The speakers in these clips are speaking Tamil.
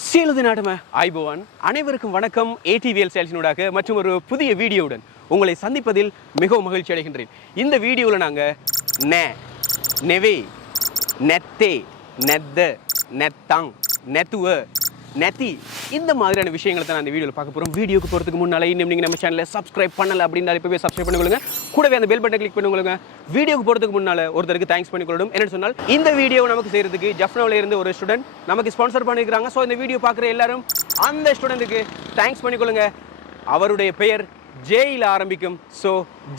சீலது நாடும ஐபோவான் அனைவருக்கும் வணக்கம். ஏடிவிஎல் சேல்ஸினூடாக மற்றும் ஒரு புதிய வீடியோவுடன் உங்களை சந்திப்பதில் மிகவும் மகிழ்ச்சி அடைகின்றேன். இந்த வீடியோவில் நாங்கள் நெவே நெத்தே நெத்த நெத்தாங் நெத்துவ நெத்தி இந்த மாதிரியான விஷயங்களை தான் அந்த வீடியோவில் பார்க்க போகிறோம். வீடியோக்கு போகிறதுக்கு முன்னால் இன்னும் நீங்கள் நம்ம சேனலை சப்ஸ்கிரைப் பண்ணலை அப்படின்னா இப்போவே சப்ஸ்கிரைப் பண்ணிக்கொள்ளுங்க. கூடவே அந்த பெல் பட்டனை கிளிக் பண்ணிக்கொள்ளுங்க. வீடியோக்கு போகிறதுக்கு முன்னால் ஒருத்தருக்கு தேங்க்ஸ் பண்ணிக்கொள்ளணும். என்னென்னு சொன்னால் இந்த வீடியோ நமக்கு செய்கிறதுக்கு ஜஃப்னாவில் இருந்து ஒரு ஸ்டூடெண்ட் நமக்கு ஸ்பான்சர் பண்ணியிருக்காங்க. ஸோ இந்த வீடியோ பார்க்குற எல்லாரும் அந்த ஸ்டூடெண்ட்டுக்கு தேங்க்ஸ் பண்ணிக்கொள்ளுங்க. அவருடைய பெயர் ஜேயில் ஆரம்பிக்கும். ஸோ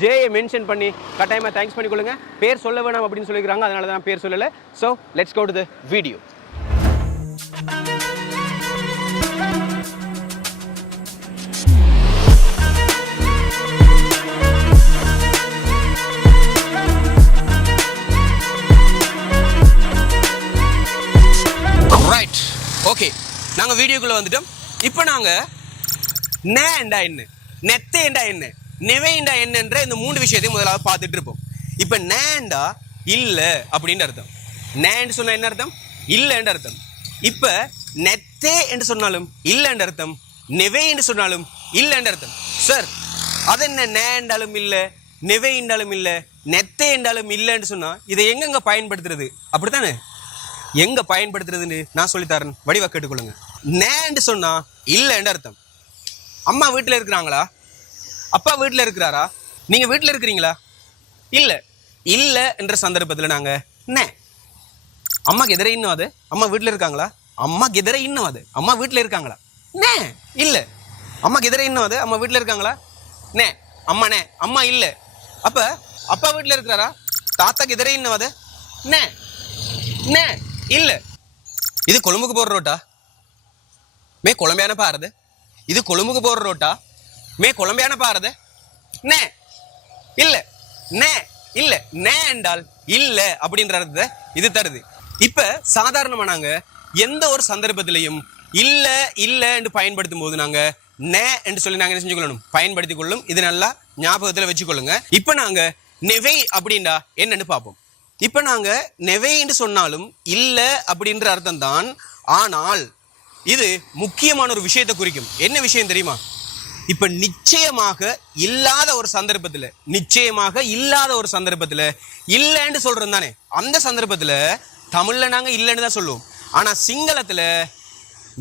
ஜேயை மென்ஷன் பண்ணி கட்டாயமாக தேங்க்ஸ் பண்ணிக்கொள்ளுங்க. பேர் சொல்ல வேணாம் அப்படின்னு சொல்லியிருக்காங்க, அதனால தான் பேர் சொல்லலை. So let's go to the video. Okay, நாங்கள் வீடியோக்குள்ளே வந்துட்டோம். இப்போ நாங்கள் நேண்டா என்ன, நெத்தேண்டா என்ன, நெவைண்டா என்னன்ற இந்த மூன்று விஷயத்தையும் முதலாவது பார்த்துட்டு இருப்போம். இப்போ நேண்டா இல்லை அப்படின்னு அர்த்தம். நேன்னு சொன்னால் என்ன அர்த்தம்? இல்லைன்ற அர்த்தம். இப்போ நெத்தே என்று சொன்னாலும் இல்லைன்ற அர்த்தம், நெவை என்று சொன்னாலும் இல்லைன்ற அர்த்தம். சார் அது என்ன நேண்டாலும் இல்லை, நெவை என்றாலும் இல்லை, நெத்தே என்றாலும் இல்லைன்னு சொன்னால் இதை எங்கெங்க பயன்படுத்துறது? அப்படித்தானே, எங்க பயன்படுத்துறதுன்னு நான் சொல்லித்தரேன், வடிவா கேட்டுக்கொள்ளுங்க. நேன்னு சொன்னா இல்லைன்னு அர்த்தம். அம்மா வீட்டில் இருக்கிறாங்களா? அப்பா வீட்டில் இருக்கிறாரா? நீங்க வீட்டில் இருக்கிறீங்களா? இல்லை இல்லை என்ற சந்தர்ப்பத்தில் நாங்க நே. அம்மாக்கு எதிரே இன்னும் அது அம்மா வீட்டில் இருக்காங்களா? அம்மாக்கு எதிரே இன்னும் அது அம்மா வீட்டில் இருக்காங்களா? நே இல்லை. அம்மாக்கு எதிரே இன்னும் அது அம்மா வீட்டில் இருக்காங்களா? நே அம்மா நே அம்மா இல்லை. அப்ப அப்பா வீட்டில் இருக்கிறாரா? தாத்தாக்கு எதிரே இன்னும் அது நே நே இல்லை. இது கொழும்புக்கு போகிற ரோட்டா? மே கொழம்பியான பாருது. இது கொழும்புக்கு போகிற ரோட்டா? மே கொழம்பியான பாருது. நே இல்லை, நே இல்லை. நே என்றால் இல்லை அப்படின்ற அர்த்தத்தை இது தருது. இப்ப சாதாரணமா நாங்க எந்த ஒரு சந்தர்ப்பத்திலையும் இல்ல இல்ல என்று பயன்படுத்தும் போது நாங்க நே என்று சொல்லி நாங்க என்ன செஞ்சுக்கொள்ளணும், பயன்படுத்திக் கொள்ளும். இது நல்லா ஞாபகத்துல வச்சுக்கொள்ளுங்க. இப்ப நாங்க நெவை அப்படின்னா என்னன்னு பார்ப்போம். இப்ப நாங்க நெவைன்னு சொன்னாலும் இல்ல அப்படின்ற அர்த்தம் தான். ஆனால் இது முக்கியமான ஒரு விஷயத்தை குறிக்கும். என்ன விஷயம் தெரியுமா? இப்ப நிச்சயமாக இல்லாத ஒரு சந்தர்ப்பத்துல, நிச்சயமாக இல்லாத ஒரு சந்தர்ப்பத்துல இல்லைன்னு சொல்றோம் தானே, அந்த சந்தர்ப்பத்துல தமிழ்ல நாங்க இல்லைன்னு தான் சொல்லுவோம். ஆனா சிங்களத்துல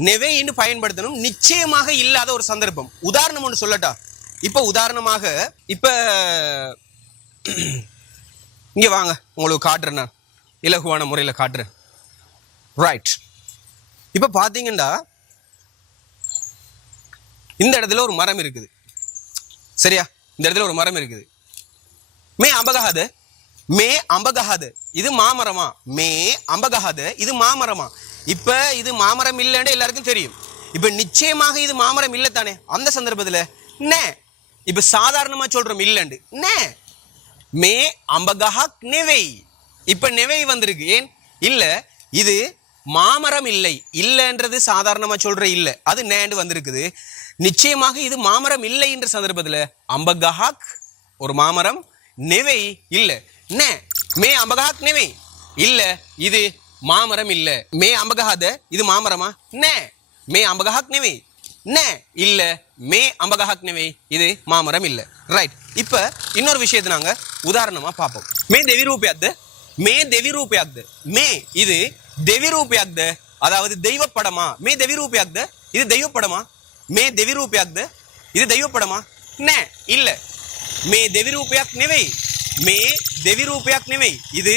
நெவைன்னு பயன்படுத்தணும், நிச்சயமாக இல்லாத ஒரு சந்தர்ப்பம். உதாரணம் ஒன்று சொல்லட்டா? இப்ப உதாரணமாக இப்ப இங்க வாங்க, உங்களுக்கு காட்டுறேன், நான் இலகுவான முறையில் காட்டுறேன். ரைட். இப்ப பாத்தீங்கன்னா இந்த இடத்துல ஒரு மரம் இருக்குது, சரியா? இந்த இடத்துல ஒரு மரம் இருக்குது. மே அம்பகஹாது, மே அம்பகஹாது. இது மாமரமா? மே அம்பகஹாது, இது மாமரமா? இப்ப இது மாமரம் இல்லைன்னு எல்லாருக்கும் தெரியும். இப்ப நிச்சயமாக இது மாமரம் இல்லை தானே, அந்த சந்தர்ப்பத்துல நே. இப்ப சாதாரணமா சொல்றோம் இல்லைண்டு நே. மே அம்பகஹாக் நெவை. இப்ப நெவை வந்திருக்கு. ஏன் இல்ல? இது மாமரம் இல்லை. இல்லைன்றது சாதாரணமா சொல்ற இல்லை, அது நேண்டு வந்திருக்குது. நிச்சயமாக இது மாமரம் இல்லை என்ற சந்தர்ப்பத்துல அம்பகஹாக் ஒரு மாமரம், நெவை இல்லை. நே மே அம்பகஹாக் நெவை இல்ல, இது மாமரம் இல்லை. மே அம்பகஹாத, இது மாமரமா? நே மே அம்பகஹாக் நெவை நே இல்ல, மே அம்பகஹாக் நெவை இது மாமரம் இல்லை. ரைட். இப்ப இன்னொரு விஷயத்தை நாங்க உதாரணமா பார்ப்போம். மே தெவி ரூபியாக்து, மே தெவி ரூபியாக்து. மே இது தெவி ரூபியாக்து, அதாவது தெய்வ படமா? மே தெவி ரூபியாக்து, இது தெய்வ படமா? மே தெவி ரூபியாக்து, இது தெய்வ படமா? நே இல்ல. மே தெவி ரூபியாக் நெவை, மே தெவி ரூபியாக் நெவை இது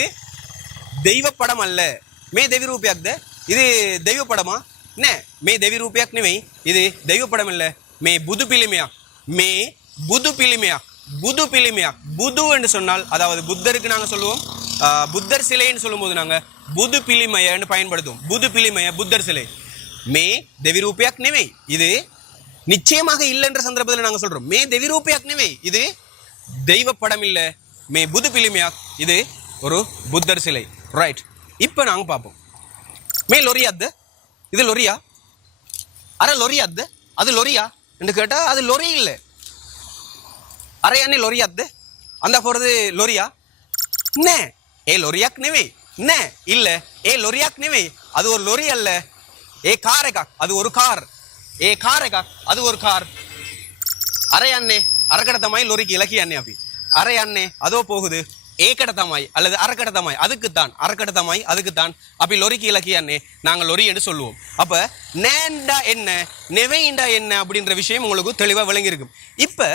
தெய்வ படம் அல்ல. மே தெவி ரூபியாக்து, இது தெய்வ படமா? நே மே தெவி ரூபியாக் நெவை இது தெய்வ படம் இல்ல. மே புது பிலிமையா, மே புது பிலிமையா, புது பிலிமையா. புது என்று சொன்னால் அதாவது புத்தருக்கு நாங்க சொல்லுவோம், புத்தர் சிலைன்னு சொல்லும் போது நாங்க புது பிலிமையன்னு பயன்படுத்துவோம். புது பிலிமைய, புத்தர் சிலை. மே தெவி ரூபியாக் நெவை இது நிச்சயமாக இல்லைன்ற சந்தர்ப்பத்தில் நாங்க சொல்றோம் மே தெவி ரூபியாக் நெவை இது தெய்வ படம் இல்ல. மே புது பிலிமையா, இது ஒரு புத்தர் சிலை. ரைட். இப்ப நாங்க பார்ப்போம். மே லொரியாத்து, இது லொரியா? அரை லொரியாத்து, அது லொரியா என்று கேட்டா அது லொரி இல்லை. அரையானே லொரியாத்து, அந்த போறது லொரியா? நே ஏ லொரியாக் நெவை நே இல்ல, ஏ லொரியாக் நெவை அது ஒரு லொரி அல்ல. ඒ කාර් එකක් அது ஒரு கார் ඒ කාර් එකක් அது ஒரு கார் අර යන්නේ අරකට තමයි ලොරි කියලා කියන්නේ අපි අර යන්නේ அதோ போகுது ඒකට තමයි அல்லது අරකට තමයි அதுக்குத்தான் අරකට තමයි அதுக்குத்தான் අපි லொரி කියලා කියන්නේ நாங்க லொரி என்று சொல்லுவோம் அப்ப நேண்டா என்ன நெவைண்டா என்ன அப்படின்ற விஷயம் உங்களுக்கு தெளிவா விளங்கி இருக்கும் இப்ப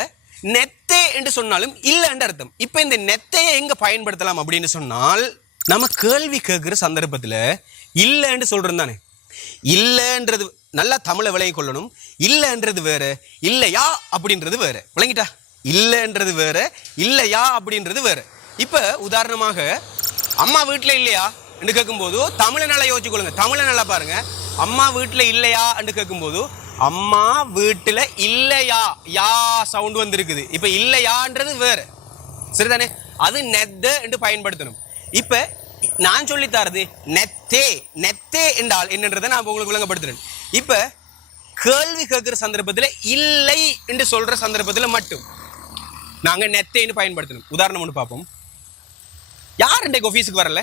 நெத்தே என்று சொன்னாலும் இல்ல என்ற அர்த்தம் இப்ப இந்த நெத்தையை எங்க பயன்படுத்தலாம் அப்படின்னு சொன்னால் நம்ம கேள்வி கேட்கிற சந்தர்ப்பத்துல இல்லன்னு சொல்றோம் தானே இல்லன்றது நல்லா தமிழை விளங்கி கொள்ளணும் இல்லன்றது வேற இல்லையா அப்படின்றது வேற விளங்கிட்டா இல்லன்றது வேற இல்லையா அப்படின்றது வேற இப்ப உதாரணமாக அம்மா வீட்டுல இல்லையா என்று கேட்கும்போது தமிழை நல்லா யோசிச்சு கொள்ளுங்க தமிழை நல்லா பாருங்க அம்மா வீட்டுல இல்லையா என்று கேட்கும்போது அம்மா வீட்டுல இல்லையா யா சவுண்ட் வந்திருக்குது இப்ப இல்லையான்றது வேற சரிதானே அது நெத்த என்று பயன்படுத்தணும் இப்ப நான் சொல்லி தரது நெத்தே நெத்தே என்றால் என்னன்றதை நான் உங்களுக்கு விளங்கப்படுத்துறேன் இப்ப கேள்வி கேட்கிற சந்தர்ப்பத்துல இல்லை என்று சொல்ற சந்தர்ப்பத்துல மட்டும் நாங்க நெத்தேன்னு பயன்படுத்தணும் உதாரணம் ஒன்று பார்ப்போம் யார் இன்றைக்கு ஆஃபீஸுக்கு வரல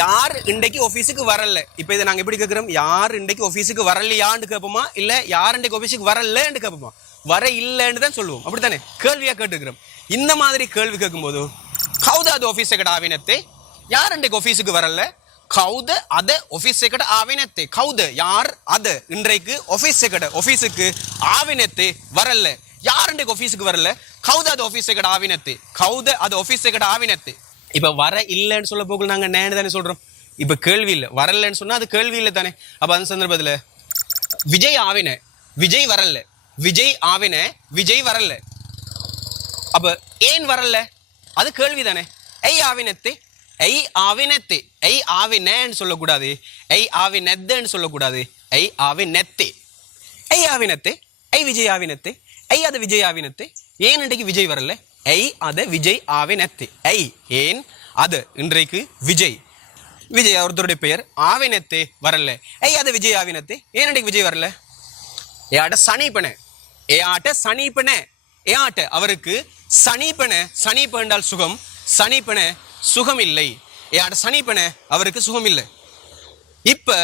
யார் இன்றைக்கு ஆஃபீஸுக்கு வரல இப்போ இதை நாங்கள் எப்படி கேட்குறோம் யார் இன்றைக்கு ஆஃபீஸுக்கு வரலையான்னு கேட்போமா இல்லை யார் இன்றைக்கு ஆஃபீஸுக்கு வரலன்னு கேட்போமா வர இல்லைன்னு தான் சொல்லுவோம் அப்படித்தானே கேள்வியாக கேட்டுக்கிறோம் இந்த மாதிரி கேள்வி கேட்கும்போது கவுத அது ஆஃபீஸுக்கிட்ட ஆவினத்தை யார் இன்றைக்கு ஆஃபீஸுக்கு வரல கவுத அத ஆஃபீஸுக்கிட்ட ஆவினத்தை கவுத யார் அது இன்றைக்கு ஆஃபீஸுக்கு ஆவினத்தை வரல யார் இன்றைக்கு ஆஃபீஸுக்கு வரல கவுத அது ஆஃபீஸுக்கிட்ட ஆவினத்தை கவுத அது ஆஃபீஸுக்கிட்ட ஆவினத்தை இப்ப வர இல்லைன்னு சொல்ல போக நாங்க நேன்னு தானே சொல்றோம் இப்ப கேள்வி இல்லை வரலன்னு சொன்னா அது கேள்வி இல்லை தானே அப்ப அந்த சந்தர்ப்பத்துல விஜய் ஆவின விஜய் வரல விஜய் ஆவின விஜய் வரல அப்ப ஏன் வரல அது கேள்வி தானே ஐ ஆவினத்தை ஐ ஆவினத்தை ஐ ஆவினேன்னு சொல்லக்கூடாது ஐ ஆவினெத்தன்னு சொல்லக்கூடாது ஐ ஆவினெத்தே ஐ ஆவினத்தை ஐ விஜய் ஆவினத்தை ஐ அது விஜய் ஆவினத்தை ஏன் இன்றைக்கு விஜய் வரல ஐ அது விஜய் ஆவினத்தை ஐ ஏன் அது இன்றைக்கு விஜய் ஒருத்தருடைய பெயர் ஆவினத்தை வரல ஐ அது விஜய் ஆவினத்தை ஏன் இன்றைக்கு விஜய் வரல ஏஆட்ட சனீப்பன ஏஆட்ட அவருக்கு சனீப்ப என்றால் சுகம் சனீப்பன சுகம் இல்லை ஏஆட்ட சனீப்பன அவருக்கு சுகம் இல்லை இப்ப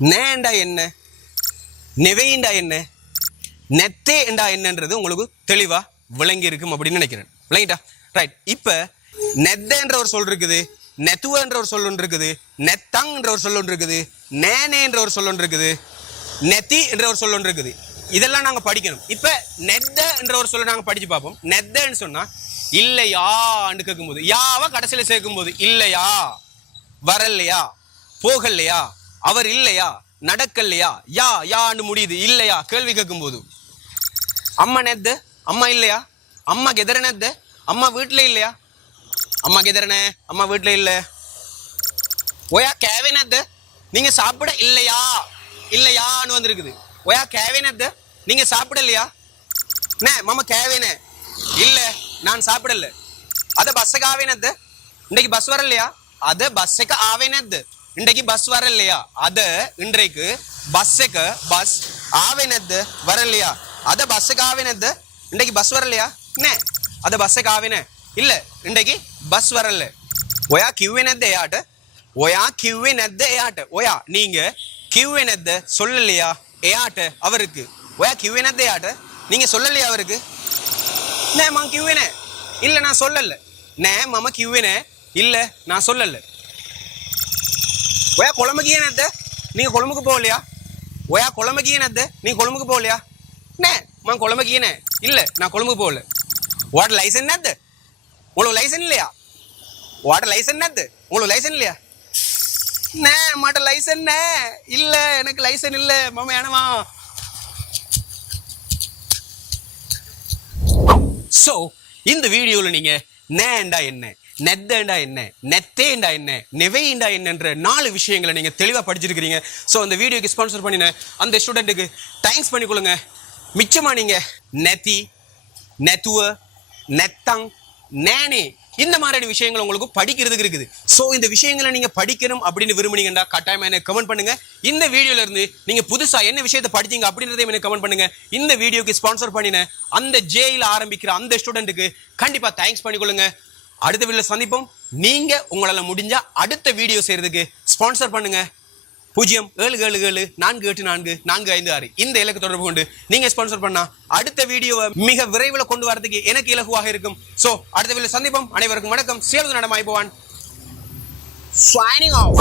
நேண்டா என்ன நெவைண்டா என்ன நெத்தே என்றா என்னன்றது உங்களுக்கு தெளிவா விளங்கி இருக்கும் அப்படின்னு நினைக்கிறேன் விளங்கிட்டா ரைட் இப்ப நெத்த என்ற ஒரு சொல் இருக்குது நெத்துவ என்ற ஒரு சொல் ஒன்று இருக்குது நெத்தங் என்ற ஒரு சொல் ஒன்று இருக்குது நேனே என்ற ஒரு சொல் ஒன்று இருக்குது நெத்தி என்ற ஒரு சொல் ஒன்று இருக்குது இதெல்லாம் நாங்க படிக்கணும் இப்ப நெத்த என்ற ஒரு சொல்ல நாங்க படிச்சு பார்ப்போம் நெத்தன்னு சொன்னா இல்லையான்னு கேட்கும்போது யாவ கடைசியில சேர்க்கும் போது இல்லையா வரலையா போகலையா அவர் இல்லையா நடக்கலையா யான்னு முடியுது இல்லையா கேள்வி கேட்கும் போது அம்மா நெத்து அம்மா இல்லையா அம்மா கெதரனெத்து அம்மா வீட்டுல இல்லையா அம்மா கெதரனே அம்மா வீட்டுல இல்ல ஒயா கேவினத்து நீங்க சாப்பிட இல்லையான்னு வந்திருக்குது ஒயா கேவினத்து நீங்க சாப்பிடலையா நே மாமா கேவினே இல்ல நான் சாப்பிடல அத பஸ்ஸுக்கு ஆவினத்து இன்னைக்கு பஸ் வரலையா அத பஸ்ஸுக்கு ஆவினத்து இன்றைக்கு பஸ் வரலையா அத இன்றைக்கு பஸ்ஸுக்கு பஸ் ஆவினத்து வரலையா அத பஸ்ஸுக்கு ஆவினத்து இன்றைக்கு பஸ் வரலையா நே அத பஸ்ஸுக்கு ஆவினே இல்ல இன்றைக்கு பஸ் வரல ஒயா கிவ்வினத்து ஏஆட்டு ஒயா கிவ்வினத்து ஏஆட்டு ஒயா நீங்க கிவ்வினத்து சொல்லலையா ஏஆட்டு அவருக்கு ஒயா கிவ்வினத்து ஏஆட்டு நீங்க சொல்லலையா அவருக்கு நே மா கிவ்வினே இல்ல நான் சொல்லல நே மாமா கிவ்வினே இல்ல நான் சொல்லல ஒயா கொழம்புக்கு ஏனத்து நீங்க கொழம்புக்கு போகலையா ஒயா கொழம்புக்கு ஏனத்து நீங்க கொழம்புக்கு போகலையா நே மா கொழம்புக்கு ஏனே இல்ல நான் கொழம்புக்கு போகல வாட் லைசன் நத்து உங்களுக்கு லைசன் இல்லையா வாட் லைசன் நத்து உங்களுக்கு லைசன் இல்லையா நே மாட்ட லைசன் இல்ல எனக்கு லைசன் இல்ல மாமா ஏனமா சோ இந்த வீடியோல நீங்க நேண்டா என்ன நெத்தேண்டா என்ன நெத்தேண்டா என்ன நெவைண்டா என்னன்ற 4 விஷயங்களை நீங்க தெளிவா படிச்சிருக்கீங்க சோ அந்த வீடியோக்கு ஸ்பான்சர் பண்ணின அந்த ஸ்டூடெண்ட்டுக்கு தேங்க்ஸ் பண்ணிக்கொள்ளுங்க மிச்சமா நீங்க நெத்தி நெத்துவ நெத்தங் நேனே இந்த மாதிரி விஷயங்கள் உங்களுக்கு படிக்கிறதுக்கு இருக்குது சோ இந்த விஷயங்களை நீங்க படிக்கணும் அப்படின்னு விரும்புனீங்கன்னா கட்டாயமா எனக்கு கமெண்ட் பண்ணுங்க இந்த வீடியோல இருந்து நீங்க புதுசா என்ன விஷயத்தை படிச்சீங்க அப்படின்றதையும் எனக்கு கமெண்ட் பண்ணுங்க இந்த வீடியோக்கு ஸ்பான்சர் பண்ணின அந்த ஜேல ஆரம்பிக்கிற அந்த ஸ்டூடெண்ட்டுக்கு கண்டிப்பா தேங்க்ஸ் பண்ணிக்கொள்ளுங்க அடுத்த வீடியோல சந்திப்போம் நீங்க உங்களால முடிஞ்சா அடுத்த வீடியோ செய்யறதுக்கு ஸ்பான்சர் பண்ணுங்க 077748445 இந்த இலக்கு தொடர்பு கொண்டு நீங்க ஸ்பான்சர் பண்ணா அடுத்த வீடியோவை மிக விரைவில் கொண்டு வரதுக்கு எனக்கு இலகுவாக இருக்கும். சோ அடுத்த வீடியோ சந்திப்போம். அனைவருக்கும் வணக்கம். சேலம் நடமாய் போவான். Signing off.